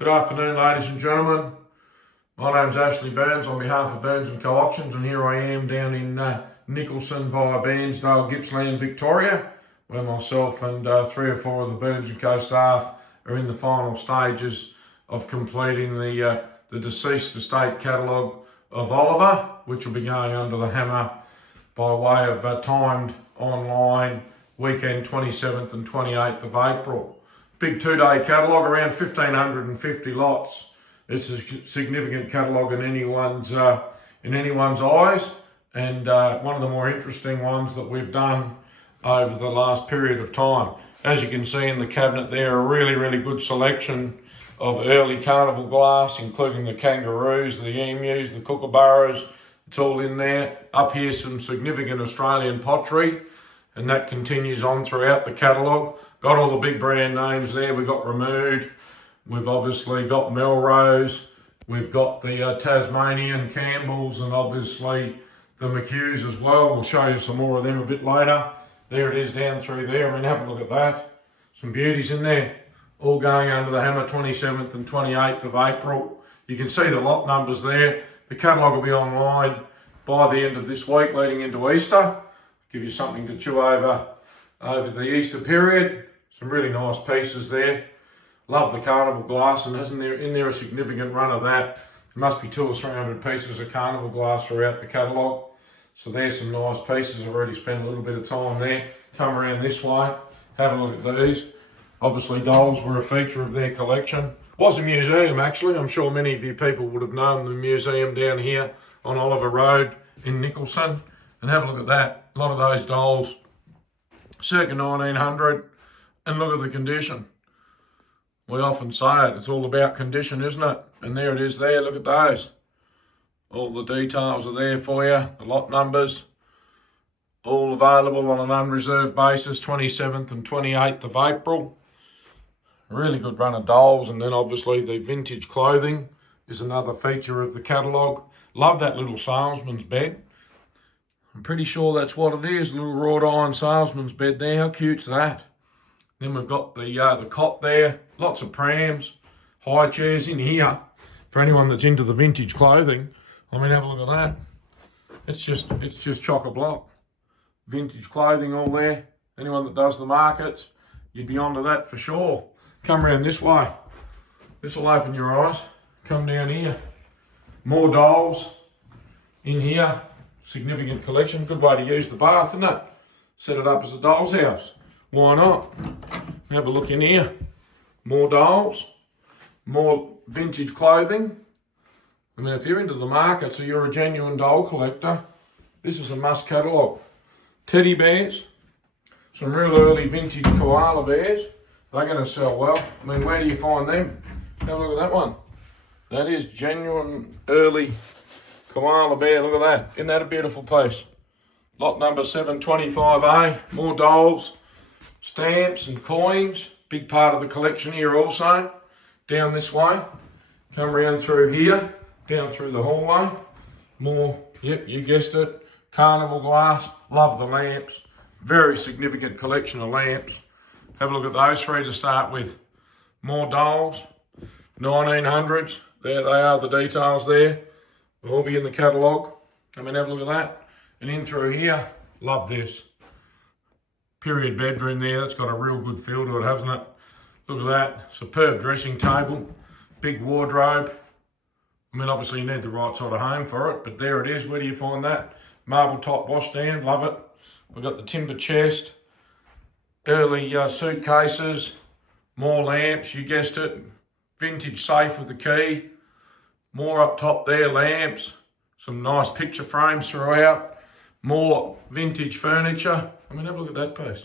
Good afternoon, ladies and gentlemen. My name's Ashley Burns on behalf of Burns & Co Auctions, and here I am down in Nicholson via Bairnsdale, Gippsland, Victoria, where myself and 3 or 4 of the Burns & Co staff are in the final stages of completing the deceased estate catalogue of Oliver, which will be going under the hammer by way of timed online weekend 27th and 28th of April. Big 2-day catalogue, around 1,550 lots. It's a significant catalogue in anyone's eyes, and one of the more interesting ones that we've done over the last period of time. As you can see in the cabinet there, a really good selection of early carnival glass, including the kangaroos, the emus, the kookaburras. It's all in there. Up here, some significant Australian pottery, and that continues on throughout the catalogue. Got all the big brand names there. We've got Remood. We've obviously got Melrose. We've got the Tasmanian Campbells, and obviously the McHughes as well. We'll show you some more of them a bit later. There it is down through there. I mean, have a look at that. Some beauties in there. All going under the hammer 27th and 28th of April. You can see the lot numbers there. The catalogue will be online by the end of this week leading into Easter. Give you something to chew over the Easter period. Some really nice pieces there. Love the carnival glass, and isn't there a significant run of that? There must be 200 or 300 pieces of carnival glass throughout the catalogue. So there's some nice pieces. I've already spent a little bit of time there. Come around this way, have a look at these. Obviously dolls were a feature of their collection. Was a museum actually. I'm sure many of you people would have known the museum down here on Oliver Road in Nicholson. And have a look at that. A lot of those dolls, circa 1900. And look at the condition. We often say it's all about condition, isn't it? And there it is there, look at those. All the details are there for you, the lot numbers, all available on an unreserved basis, 27th and 28th of April. A really good run of dolls, and then obviously the vintage clothing is another feature of the catalogue. Love that little salesman's bed. I'm pretty sure that's what it is, a little wrought iron salesman's bed there. How cute's that? Then we've got the cot there, lots of prams, high chairs in here for anyone that's into the vintage clothing. I mean, have a look at that. It's just chock-a-block. Vintage clothing all there. Anyone that does the markets, you'd be onto that for sure. Come around this way. This will open your eyes. Come down here. More dolls in here. Significant collection. Good way to use the bath, isn't it? Set it up as a doll's house. Why not? Have a look in here. More dolls, more vintage clothing. I mean, if you're into the market, so you're a genuine doll collector, this is a must catalogue. Teddy bears, some real early vintage koala bears. They're going to sell well. I mean, where do you find them? Have a look at that one. That is genuine early koala bear. Look at that. Isn't that a beautiful piece? Lot number 725A. More dolls. Stamps and coins, big part of the collection here also. Down this way, come around through here, down through the hallway. More, yep, you guessed it, carnival glass. Love the lamps, very significant collection of lamps. Have a look at those 3 to start with. More dolls, 1900s, there they are, the details there. They'll all be in the catalogue. I mean, have a look at that. And in through here, love this. Period bedroom there, that's got a real good feel to it, hasn't it? Look at that, superb dressing table, big wardrobe. I mean, obviously you need the right sort of home for it, but there it is. Where do you find that? Marble top washstand, love it. We've got the timber chest, early suitcases, more lamps, you guessed it. Vintage safe with the key, more up top there, lamps, some nice picture frames throughout, more vintage furniture. I mean, have a look at that piece.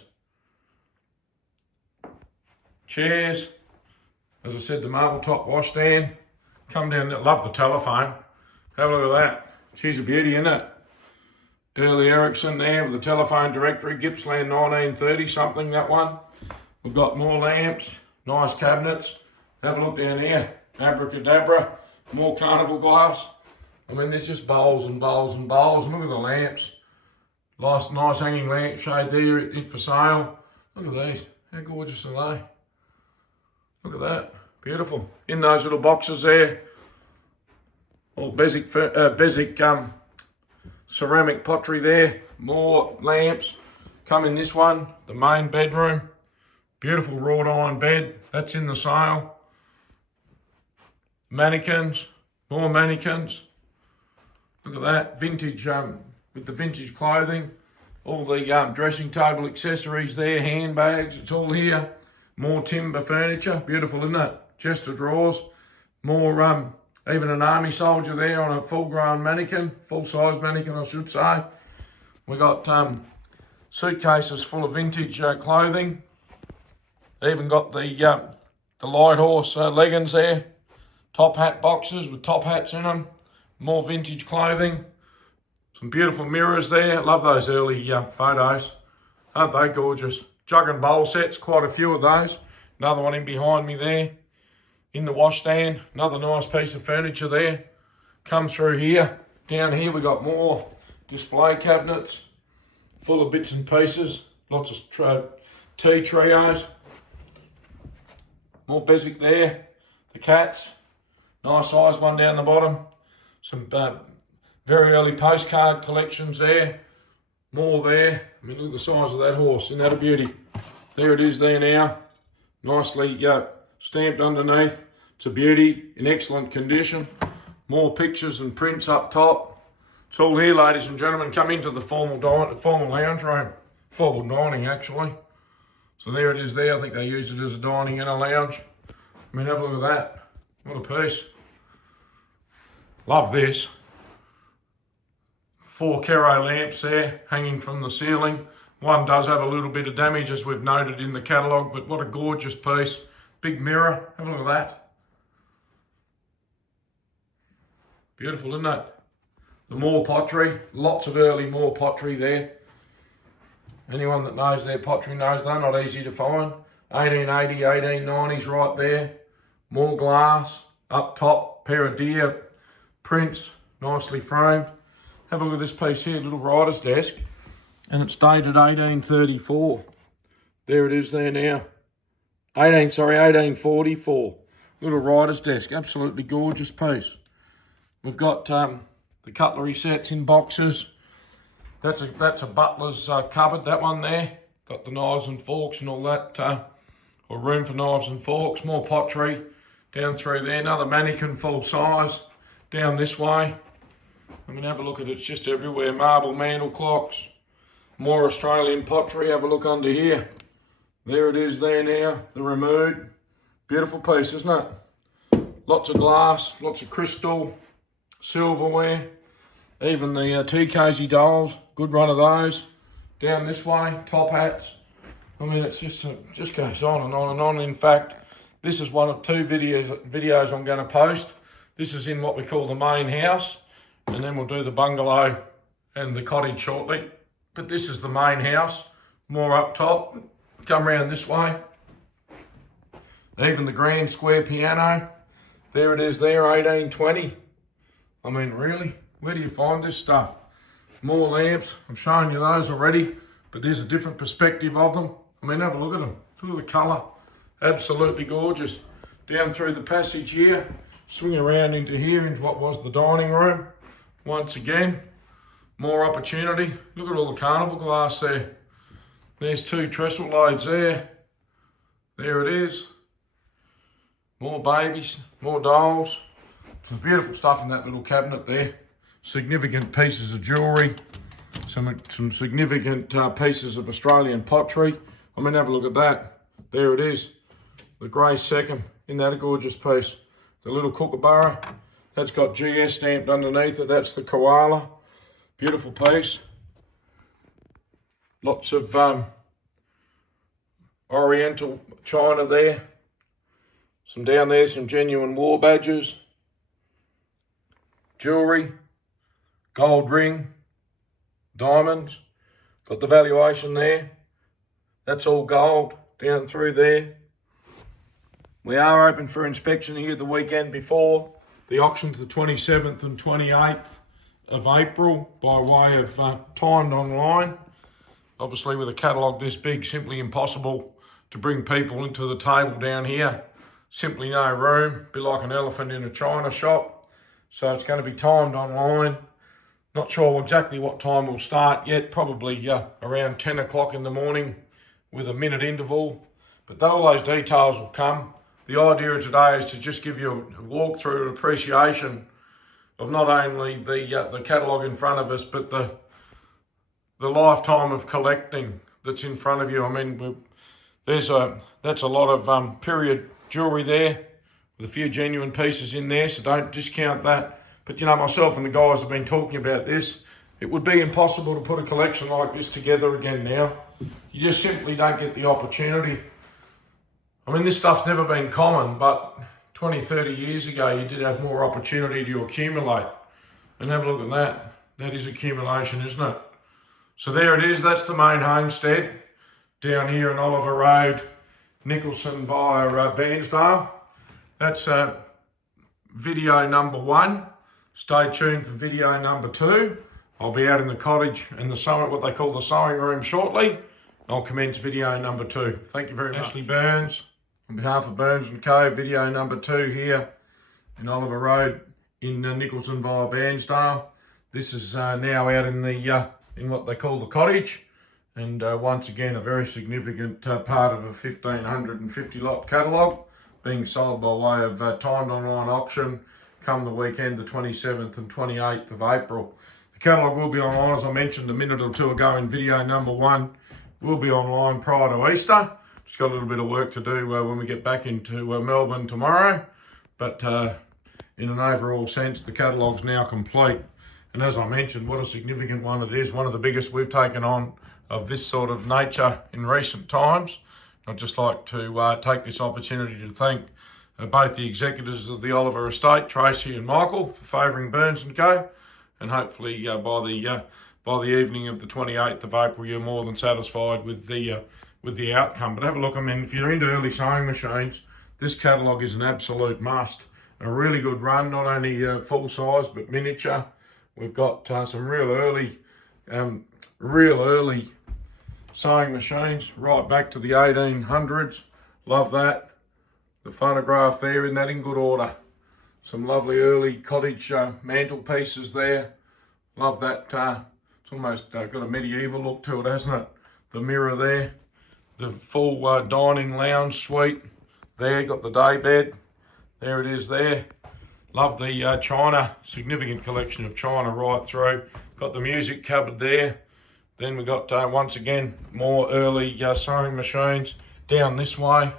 Chairs. As I said, the marble top washstand. Come down there. Love the telephone. Have a look at that. She's a beauty, isn't it? Early Ericsson there with the telephone directory. Gippsland 1930 something, that one. We've got more lamps. Nice cabinets. Have a look down here. Abracadabra. More carnival glass. I mean, there's just bowls and bowls and bowls. And look at the lamps. Nice hanging lampshade there, it for sale. Look at these, how gorgeous are they? Look at that, Beautiful. In those little boxes there, all basic ceramic pottery there. More lamps. Come in this one, the main bedroom. Beautiful wrought iron bed. That's in the sale. Mannequins. More mannequins. Look at that. Vintage, with the vintage clothing. All the dressing table accessories there. Handbags. It's all here. More timber furniture. Beautiful, isn't it? Chest of drawers. More, even an army soldier there on a full-grown mannequin. Full-size mannequin, I should say. We got suitcases full of vintage clothing. Even got the light horse leggings there. Top hat boxes with top hats in them. More vintage clothing. Some beautiful mirrors there. Love those early photos. Aren't they gorgeous? Jug and bowl sets, quite a few of those. Another one in behind me there. In the washstand. Another nice piece of furniture there. Come through here. Down here we got more display cabinets. Full of bits and pieces. Lots of tea trios. More basic there. The cats. Nice size one down the bottom. Some very early postcard collections there. More there. I mean, look at the size of that horse. Isn't that a beauty? There it is there now. Nicely stamped underneath. It's a beauty. In excellent condition. More pictures and prints up top. It's all here, ladies and gentlemen. Come into the formal lounge room. Formal dining, actually. So there it is there. I think they used it as a dining and a lounge. I mean, have a look at that. What a piece. Love this. 4 Kero lamps there, hanging from the ceiling. One does have a little bit of damage, as we've noted in the catalogue, but what a gorgeous piece. Big mirror. Have a look at that. Beautiful, isn't it? The Moore pottery. Lots of early Moore pottery there. Anyone that knows their pottery knows they're not easy to find. 1880, 1890s right there. More glass. Up top, pair of deer prints, nicely framed. Have a look at this piece here, little writer's desk. And it's dated 1834. There it is there now. 1844. Little writer's desk, absolutely gorgeous piece. We've got the cutlery sets in boxes. That's a butler's cupboard, that one there. Got the knives and forks and all that, or room for knives and forks. More pottery down through there. Another mannequin full size down this way. I mean, have a look at it. It's just everywhere. Marble mantel clocks. More Australian pottery. Have a look under here. There it is there now. The remote. Beautiful piece, isn't it? Lots of glass. Lots of crystal. Silverware. Even the tea cosy dolls. Good run of those. Down this way. Top hats. I mean, it's just goes on and on and on. In fact, this is one of 2 videos I'm going to post. This is in what we call the main house. And then we'll do the bungalow and the cottage shortly. But this is the main house. More up top. Come round this way. Even the grand square piano. There it is there, 1820. I mean, really? Where do you find this stuff? More lamps. I've shown you those already. But there's a different perspective of them. I mean, have a look at them. Look at the colour. Absolutely gorgeous. Down through the passage here. Swing around into here, into what was the dining room. Once again, more opportunity. Look at all the carnival glass there. There's 2 trestle loads there. There it is. More babies, more dolls. Some beautiful stuff in that little cabinet there. Significant pieces of jewellery. Some significant pieces of Australian pottery. I mean, have a look at that. There it is. The grey second. Isn't that a gorgeous piece? The little kookaburra. That's got GS stamped underneath it. That's the koala. Beautiful piece. Lots of oriental china there. Some down there, some genuine war badges. Jewellery. Gold ring. Diamonds. Got the valuation there. That's all gold down through there. We are open for inspection here the weekend before. The auction's the 27th and 28th of April by way of timed online. Obviously with a catalogue this big, simply impossible to bring people into the table down here. simply no room, be like an elephant in a china shop. So it's going to be timed online. Not sure exactly what time we'll start yet, probably around 10 o'clock in the morning with a minute interval. But all those details will come. The idea of today is to just give you a walkthrough and appreciation of not only the catalogue in front of us, but the lifetime of collecting that's in front of you. I mean, that's a lot of period jewellery there with a few genuine pieces in there, so don't discount that. But you know, myself and the guys have been talking about this. It would be impossible to put a collection like this together again now. You just simply don't get the opportunity. I mean, this stuff's never been common, but 20, 30 years ago, you did have more opportunity to accumulate. And have a look at that. That is accumulation, isn't it? So there it is. That's the main homestead down here in Oliver Road, Nicholson via Bairnsdale. That's video number 1. Stay tuned for video number 2. I'll be out in the cottage and the summit, what they call the sewing room, shortly. I'll commence video number 2. Thank you very much. Ashley Burns, on behalf of Burns & Co, video number 2 here in Oliver Road in Nicholson via Bairnsdale. This is now out in the in what they call the cottage, and once again a very significant part of a 1,550 lot catalogue being sold by way of timed online auction come the weekend, the 27th and 28th of April. The catalogue will be online, as I mentioned a minute or two ago in video number 1. Will be online prior to Easter. Just got a little bit of work to do when we get back into Melbourne tomorrow, but in an overall sense, the catalogue's now complete. And as I mentioned, what a significant one it is, one of the biggest we've taken on of this sort of nature in recent times. I'd just like to take this opportunity to thank both the executors of the Oliver Estate, Tracy and Michael, for favouring Burns & Co. And hopefully by the evening of the 28th of April, you're more than satisfied with the outcome. But have a look. I mean, if you're into early sewing machines, this catalogue is an absolute must. A really good run, not only full size but miniature. We've got some real early sewing machines right back to the 1800s. Love that. The phonograph there, isn't that in good order? Some lovely early cottage mantelpieces there. Love that. It's almost got a medieval look to it, hasn't it? The mirror there. The full dining lounge suite there. Got the day bed. There it is there. Love the china, significant collection of china right through. Got the music cupboard there. Then we got, once again, more early sewing machines down this way.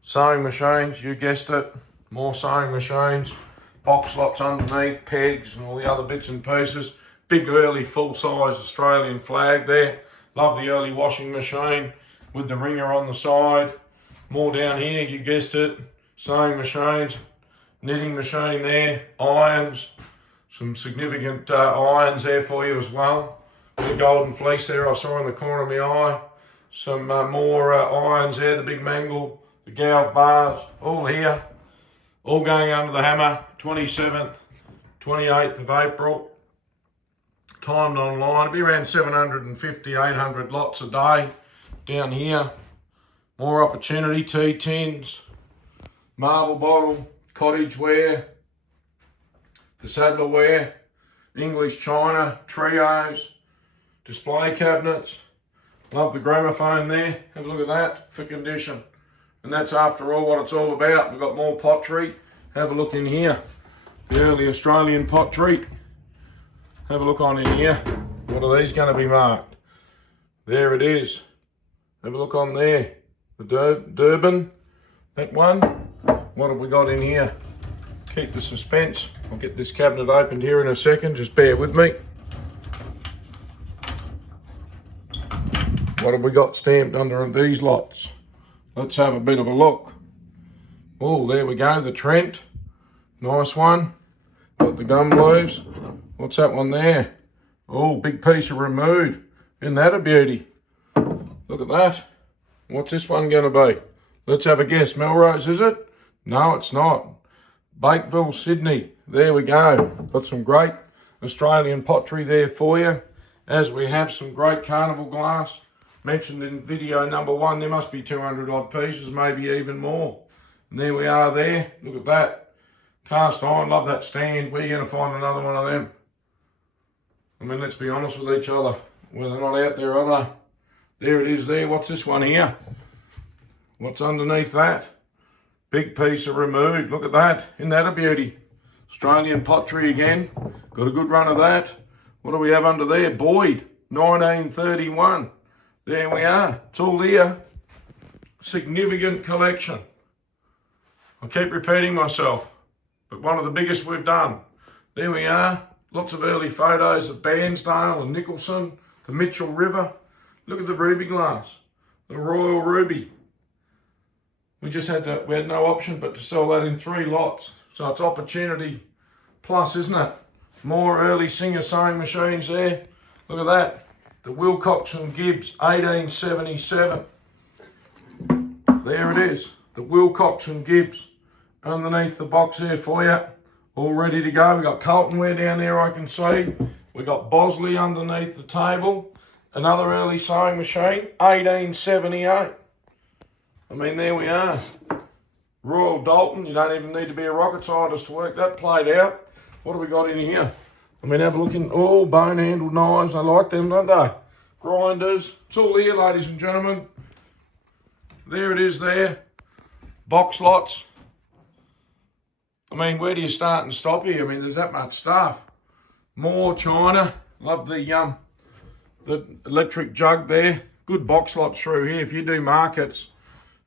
Sewing machines, you guessed it. More sewing machines. Box lots underneath, pegs and all the other bits and pieces. Big early full-size Australian flag there. Love the early washing machine with the ringer on the side. More down here, you guessed it. Sewing machines. Knitting machine there, irons, some significant irons there for you as well. The golden fleece there I saw in the corner of my eye. Some more irons there, the big mangle, the Galv bars, all here. All going under the hammer, 27th, 28th of April. Timed online, it'll be around 750, 800 lots a day down here. More opportunity, tea tins, marble bottle, cottage ware, the saddler ware, English china, trios, display cabinets. Love the gramophone there. Have a look at that for condition. And that's after all what it's all about. We've got more pottery. Have a look in here. The early Australian pottery. Have a look on in here. What are these going to be marked? There it is. Have a look on there. The Durban, that one. What have we got in here? Keep the suspense. I'll get this cabinet opened here in a second. Just bear with me. What have we got stamped under these lots? Let's have a bit of a look. Oh, there we go. The Trent. Nice one. Got the gum leaves. What's that one there? Oh, big piece of removed. Isn't that a beauty? Look at that. What's this one going to be? Let's have a guess. Melrose, is it? No, it's not. Bakeville, Sydney. There we go. Got some great Australian pottery there for you. As we have some great carnival glass. Mentioned in video number 1, there must be 200 odd pieces, maybe even more. And there we are there. Look at that. Cast iron. Love that stand. Where are you going to find another one of them? I mean, let's be honest with each other. Well, they're not out there, are they? There it is there. What's this one here? What's underneath that? Big piece of removed. Look at that. Isn't that a beauty? Australian pottery again. Got a good run of that. What do we have under there? Boyd, 1931. There we are. It's all there. Significant collection. I keep repeating myself, but one of the biggest we've done. There we are. Lots of early photos of Bairnsdale and Nicholson, the Mitchell River. Look at the ruby glass, the Royal Ruby. We had no option but to sell that in 3 lots. So it's opportunity plus, isn't it? More early Singer sewing machines there. Look at that. The Wilcox and Gibbs, 1877. There it is. The Wilcox and Gibbs underneath the box there for you. All ready to go. We've got Coltonware down there, I can see. We've got Bosley underneath the table. Another early sewing machine, 1878. I mean, there we are. Royal Dalton, you don't even need to be a rocket scientist to work that plate out. What have we got in here? I mean, have a look in, oh, bone-handled knives. I like them, don't they? Grinders. It's all here, ladies and gentlemen. There it is there. Box lots. I mean, where do you start and stop here? I mean, there's that much stuff. More china. Love the electric jug there. Good box lots through here. If you do markets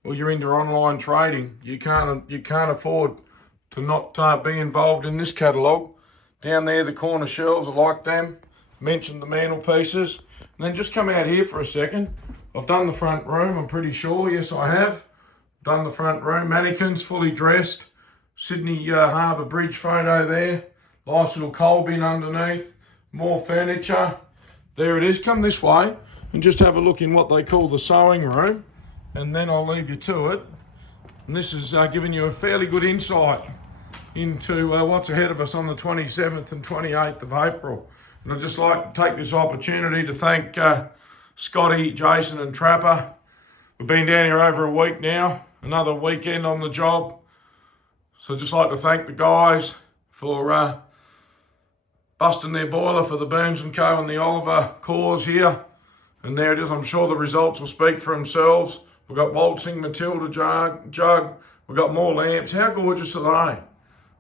or you're into online trading, you can't afford to not be involved in this catalogue. Down there, the corner shelves, I like them. Mentioned the mantelpieces. And then just come out here for a second. I've done the front room, I'm pretty sure. Yes, I have. Done the front room. Mannequins, fully dressed. Sydney Harbour Bridge photo there. Nice little coal bin underneath. More furniture. There it is. Come this way and just have a look in what they call the sewing room. And then I'll leave you to it. And this is giving you a fairly good insight into what's ahead of us on the 27th and 28th of April. And I'd just like to take this opportunity to thank Scotty, Jason and Trapper. We've been down here over a week now, another weekend on the job. So I'd just like to thank the guys for busting their boiler for the Burns & Co. and the Oliver cause here. And there it is. I'm sure the results will speak for themselves. We've got waltzing Matilda jug. We've got more lamps. How gorgeous are they?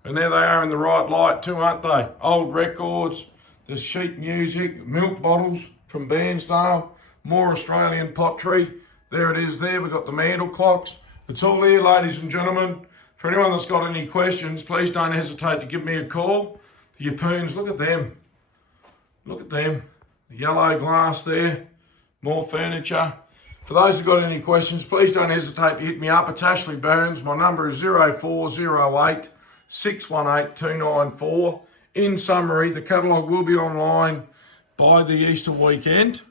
And there they are in the right light too, aren't they? Old records, there's sheet music, milk bottles from Bairnsdale, more Australian pottery. There it is there. We've got the mantle clocks. It's all here, ladies and gentlemen. For anyone that's got any questions, please don't hesitate to give me a call. The Yapoons, look at them. Look at them. The yellow glass there. More furniture. For those who've got any questions, please don't hesitate to hit me up. It's Ashley Burns. My number is 0408 618 294. In summary, the catalogue will be online by the Easter weekend.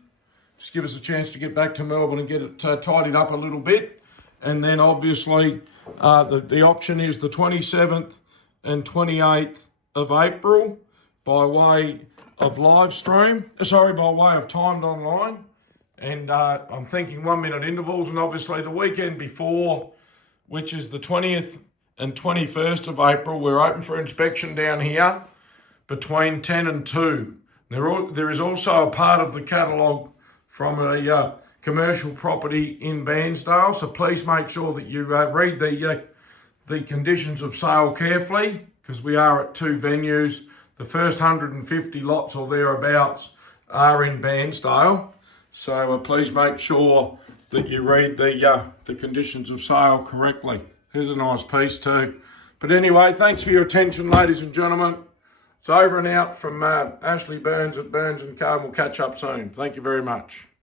Just give us a chance to get back to Melbourne and get it tidied up a little bit. And then obviously the option is the 27th and 28th of April by way of live stream. By way of timed online. And I'm thinking 1 minute intervals, and obviously the weekend before, which is the 20th and 21st of April, we're open for inspection down here between 10 and 2. There is also a part of the catalogue from a commercial property in Bairnsdale, so please make sure that you read the conditions of sale carefully, because we are at 2 venues. The first 150 lots or thereabouts are in Bairnsdale. So please make sure that you read the conditions of sale correctly. Here's a nice piece too. But anyway, thanks for your attention, ladies and gentlemen. It's over and out from Ashley Burns at Burns & Co. We'll catch up soon. Thank you very much.